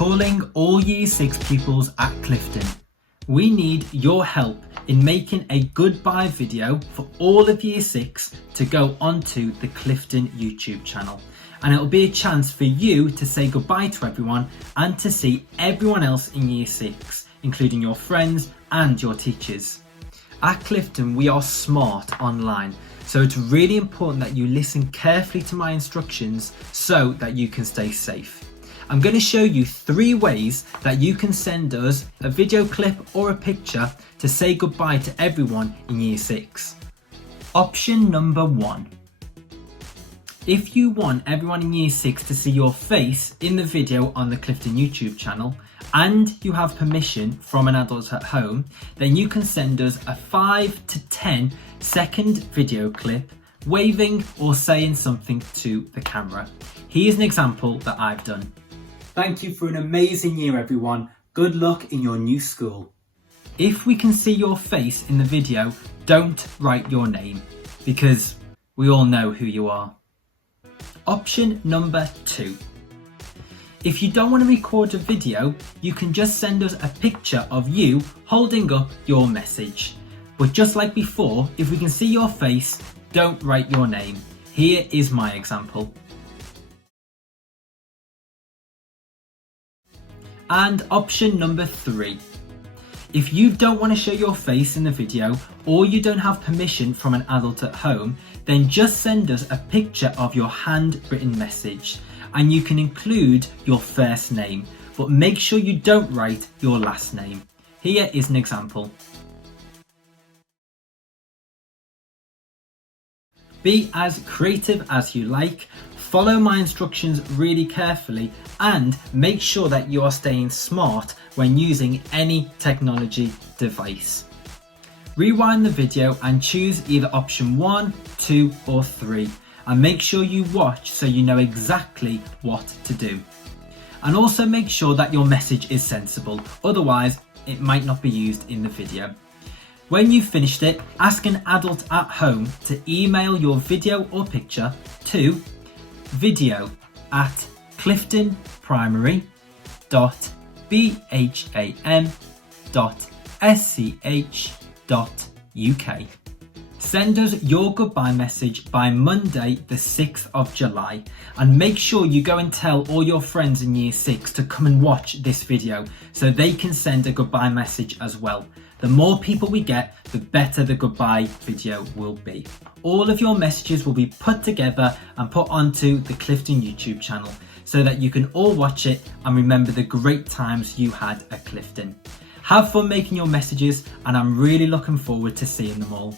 Calling all Year 6 pupils at Clifton. We need your help in making a goodbye video for all of Year 6 to go onto the Clifton YouTube channel. And it'll be a chance for you to say goodbye to everyone and to see everyone else in Year 6, including your friends and your teachers. At Clifton, we are smart online, so it's really important that you listen carefully to my instructions so that you can stay safe. I'm going to show you 3 ways that you can send us a video clip or a picture to say goodbye to everyone in Year 6. Option number 1. If you want everyone in Year 6 to see your face in the video on the Clifton YouTube channel, and you have permission from an adult at home, then you can send us a 5 to 10 second video clip waving or saying something to the camera. Here's an example that I've done. Thank you for an amazing year, everyone. Good luck in your new school. If we can see your face in the video, don't write your name because we all know who you are. Option number 2. If you don't want to record a video, you can just send us a picture of you holding up your message. But just like before, if we can see your face, don't write your name. Here is my example. And option number 3. If you don't want to show your face in the video or you don't have permission from an adult at home, then just send us a picture of your handwritten message. And you can include your first name, but make sure you don't write your last name. Here is an example. Be as creative as you like, follow my instructions really carefully, and make sure that you are staying smart when using any technology device. Rewind the video and choose either option 1, 2 or 3. And make sure you watch so you know exactly what to do. And also make sure that your message is sensible, otherwise it might not be used in the video. When you've finished it, ask an adult at home to email your video or picture to video@cliftonprimary.bham.sch.uk. Send us your goodbye message by Monday the 6th of July and make sure you go and tell all your friends in Year 6 to come and watch this video so they can send a goodbye message as well. The more people we get, the better the goodbye video will be. All of your messages will be put together and put onto the Clifton YouTube channel so that you can all watch it and remember the great times you had at Clifton. Have fun making your messages and I'm really looking forward to seeing them all.